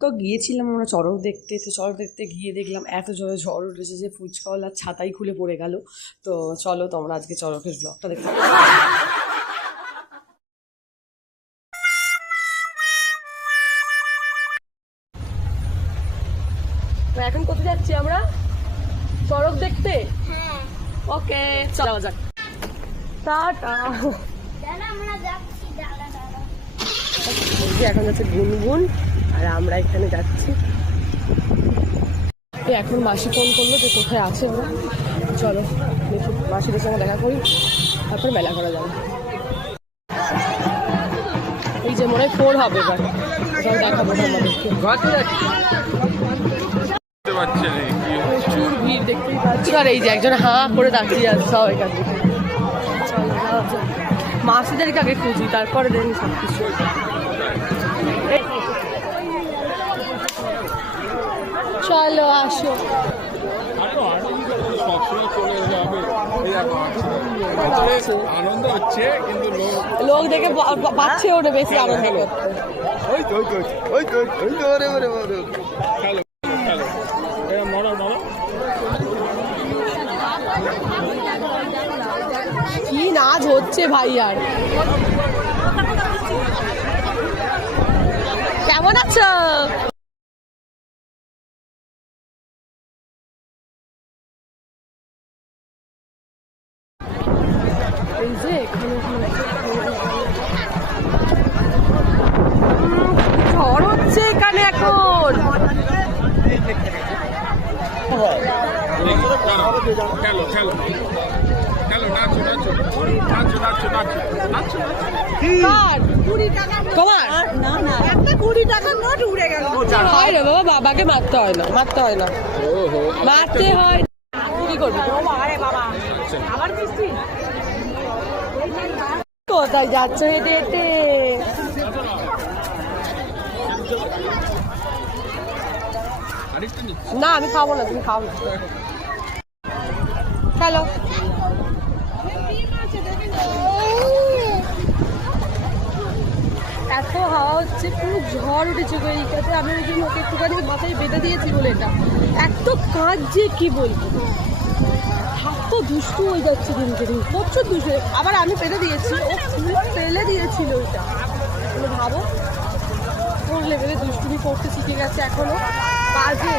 তো গিয়েছিলাম আমরা চড়ক দেখতে, তো চড়ক দেখতে গিয়ে দেখলাম এত জোরে ঝড় উঠেছে যে ফুচকাওয়ালার ছাতাই খুলে পড়ে গেল। তো চলো তোমরা আজকে চড়কের ব্লগটা দেখতে। এখন কোথায় যাচ্ছি আমরা? চড়ক দেখতে। ওকে চলো যাক, টাটা। এখন যাচ্ছে গুনগুন আর আমরা এখানে যাচ্ছি। এখন মাসি ফোন করলো যে কোথায় আছে ওরা। চলো দেখি মাসিদের সঙ্গে দেখা করি, তারপর মেলা করা যাবে। এই যে মনে হয় 4 হবে এবার, দেখাবো আমাদেরকে। প্রচুর ভিড় দেখতেই পাচ্ছি, আর এই যে একজন হাঁ করে তাকিয়ে আছে সব এখান থেকে। মাসিদেরকে আগে খুঁজি, তারপরে দেখি সব কিছু। চলো আসো, আনন্দ হচ্ছে কিন্তু লোক দেখে পাচ্ছে ওটা বেশি আনন্দ করতে। কি নাচ হচ্ছে ভাই! আর কেমন আছো? এই যে ঝড় হচ্ছে এখানে এখন। বাবা বাবাকে মারতে হয় না, মারতে হয় না, মারতে হয়। কি করবি? কোথায় যাচ্ছ হেঁটে হেঁটে? না আমি খাবো না, তুমি খাও। হ্যালো, এত হাওয়া হচ্ছে, পুরো ঝড় উঠেছে এইটাতে। আমি ওই জন্য ওকে একটুখানি মাথায় বেঁধে দিয়েছি বলে এটা এত কাঁদছে কি বলবো। হাত তো দুষ্টু হয়ে যাচ্ছে দিনকে দিন, প্রচুর দুষ্টু। আবার আমি পেতে দিয়েছি, ও ফুল ফেলে দিয়েছিল ওইটা। ভাবো কোন লেভেলে দুষ্টুমি করতে শিখে গেছে, এখনো বাজে।